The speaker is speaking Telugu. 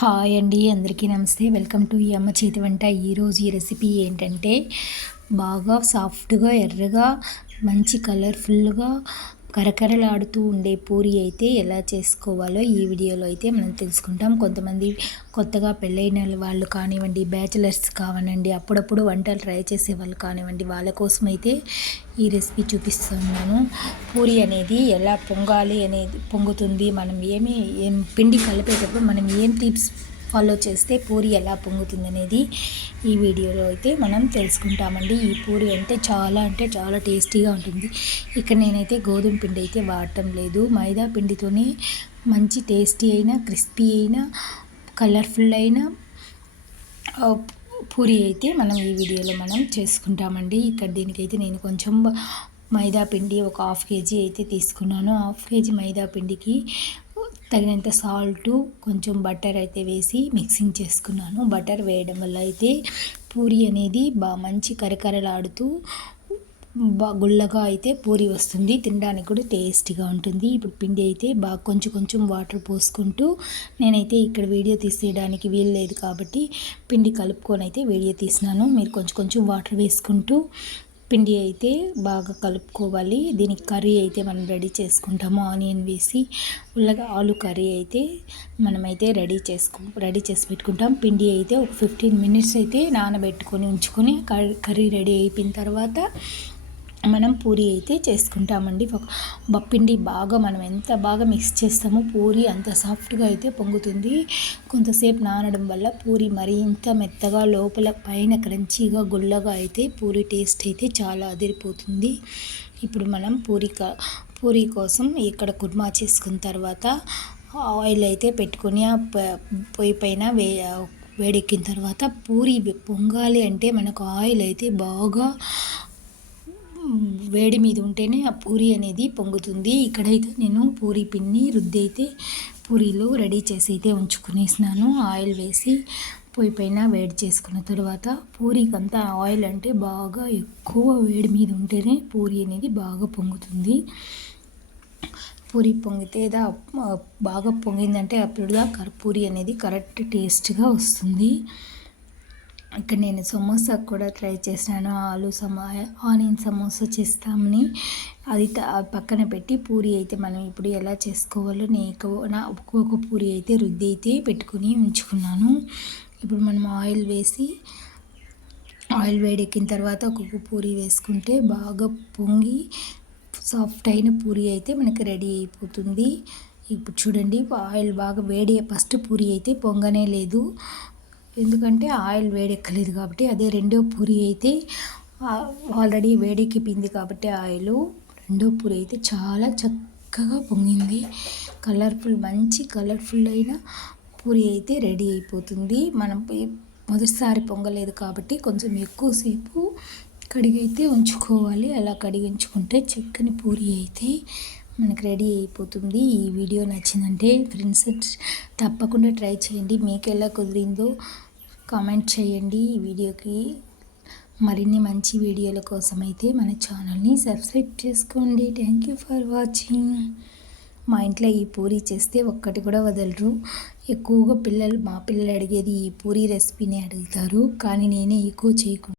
హాయ్ అండి, అందరికీ నమస్తే. వెల్కమ్ టు ఈ అమ్మ చేతి వంట. ఈరోజు ఈ రెసిపీ ఏంటంటే బాగా సాఫ్ట్గా ఎర్రగా మంచి కలర్ఫుల్గా కరకరలాడుతూ ఉండే పూరి అయితే ఎలా చేసుకోవాలో ఈ వీడియోలో అయితే మనం తెలుసుకుంటాం. కొంతమంది కొత్తగా పెళ్ళైన వాళ్ళు కానివ్వండి, బ్యాచిలర్స్ కావనండి, అప్పుడప్పుడు వంటలు ట్రై చేసే వాళ్ళు కానివ్వండి, వాళ్ళ కోసం అయితే ఈ రెసిపీ చూపిస్తున్నాను. పూరి అనేది ఎలా పొంగాలి అనేది పొంగుతుంది, మనం ఏం పిండి కలిపేటప్పుడు మనం ఏం టిప్స్ ఫాలో చేస్తే పూరి ఎలా పొంగుతుంది అనేది ఈ వీడియోలో అయితే మనం తెలుసుకుంటామండి. ఈ పూరి అంటే చాలా టేస్టీగా ఉంటుంది. ఇక్కడ నేనైతే గోధుమ పిండి అయితే వాడటం లేదు, మైదా పిండితోనే మంచి టేస్టీ అయినా క్రిస్పీ అయినా కలర్ఫుల్ అయిన పూరి అయితే మనం ఈ వీడియోలో మనం చేసుకుంటామండి. ఇక్కడ దీనికైతే నేను కొంచెం మైదా పిండి ఒక హాఫ్ కేజీ అయితే తీసుకున్నాను. హాఫ్ కేజీ మైదా పిండికి తగినంత సాల్టు, కొంచెం బటర్ అయితే వేసి మిక్సింగ్ చేసుకున్నాను. బటర్ వేయడం వల్ల అయితే పూరి అనేది మంచి కరకరలాడుతూ గుల్లగా అయితే పూరి వస్తుంది, తినడానికి కూడా టేస్టీగా ఉంటుంది. ఇప్పుడు పిండి అయితే కొంచెం వాటర్ పోసుకుంటూ, నేనైతే ఇక్కడ వీడియో తీసేయడానికి వీలు లేదు కాబట్టి పిండి కలుపుకొని అయితే వీడియో తీసినాను. మీరు కొంచెం వాటర్ వేసుకుంటూ పిండి అయితే బాగా కలుపుకోవాలి. దీనికి కర్రీ అయితే మనం రెడీ చేసుకుంటాము. ఆనియన్ వేసి ఆలు కర్రీ అయితే మనమైతే రెడీ చేసి పెట్టుకుంటాం. పిండి అయితే ఒక 15 మినిట్స్ అయితే నానబెట్టుకొని ఉంచుకొని కర్రీ రెడీ అయిపోయిన తర్వాత మనం పూరి అయితే చేసుకుంటామండి. పిండి మనం ఎంత బాగా మిక్స్ చేస్తామో పూరి అంత సాఫ్ట్గా అయితే పొంగుతుంది. కొంతసేపు నానడం వల్ల పూరి మరింత మెత్తగా లోపల పైన క్రంచీగా గుల్లగా అయితే పూరి టేస్ట్ అయితే చాలా అదిరిపోతుంది. ఇప్పుడు మనం పూరి కోసం ఇక్కడ కుర్మా చేసుకున్న తర్వాత ఆయిల్ అయితే పెట్టుకొని పొయ్యి పైన వేడెక్కిన తర్వాత పూరి పొంగాలి అంటే మనకు ఆయిల్ అయితే బాగా వేడి మీద ఉంటేనే ఆ పూరి అనేది పొంగుతుంది. ఇక్కడైతే నేను పూరి పిండి రుద్ది అయితే పూరీలు రెడీ చేసి అయితే ఉంచుకునేసినాను. ఆయిల్ వేసి పొయ్యి పైన వేడి చేసుకున్న తర్వాత పూరీకంతా ఆయిల్ అంటే బాగా ఎక్కువ వేడి మీద ఉంటేనే పూరి అనేది బాగా పొంగుతుంది. పూరి పొంగితే బాగా పొంగిందంటే అప్పుడు పూరి అనేది కరెక్ట్ టేస్ట్గా వస్తుంది. ఇక్కడ నేను సమోసా కూడా ట్రై చేశాను. ఆనియన్ సమోసా చేస్తామని అది పక్కన పెట్టి పూరి అయితే మనం ఇప్పుడు ఎలా చేసుకోవాలో ఒక్కొక్క పూరి అయితే రుద్ది అయితే పెట్టుకుని ఉంచుకున్నాను. ఇప్పుడు మనం ఆయిల్ వేడెక్కిన తర్వాత ఒక్కొక్క పూరి వేసుకుంటే బాగా పొంగి సాఫ్ట్ అయిన పూరి అయితే మనకి రెడీ అయిపోతుంది. ఇప్పుడు చూడండి, ఆయిల్ బాగా ఫస్ట్ పూరి అయితే పొంగనే లేదు, ఎందుకంటే ఆయిల్ వేడెక్కలేదు కాబట్టి. అదే రెండో పూరి అయితే ఆల్రెడీ వేడెక్కిపోయింది కాబట్టి ఆయిల్ రెండో పూరి అయితే చాలా చక్కగా పొంగింది. మంచి కలర్ఫుల్ అయిన పూరి అయితే రెడీ అయిపోతుంది. మనం మొదటిసారి పొంగలేదు కాబట్టి కొంచెం ఎక్కువసేపు కడిగైతే ఉంచుకోవాలి. అలా కడిగించుకుంటే చక్కని పూరి అయితే మనకు రెడీ అయిపోతుంది. ఈ వీడియో నచ్చిందంటే ఫ్రెండ్స్ తప్పకుండా ట్రై చేయండి. మీకు ఎలా కుదిరిందో కామెంట్ చేయండి. ఈ వీడియోకి మరిన్ని మంచి వీడియోల కోసం అయితే మన ఛానల్ని సబ్స్క్రైబ్ చేసుకోండి. Thank you for watching. మా ఇంట్లో ఈ పూరి చేస్తే ఒక్కటి కూడా వదలరు. ఎక్కువగా మా పిల్లలు అడిగేది ఈ పూరి రెసిపీని అడుగుతారు, కానీ నేనే ఎక్కువ చేయకుండా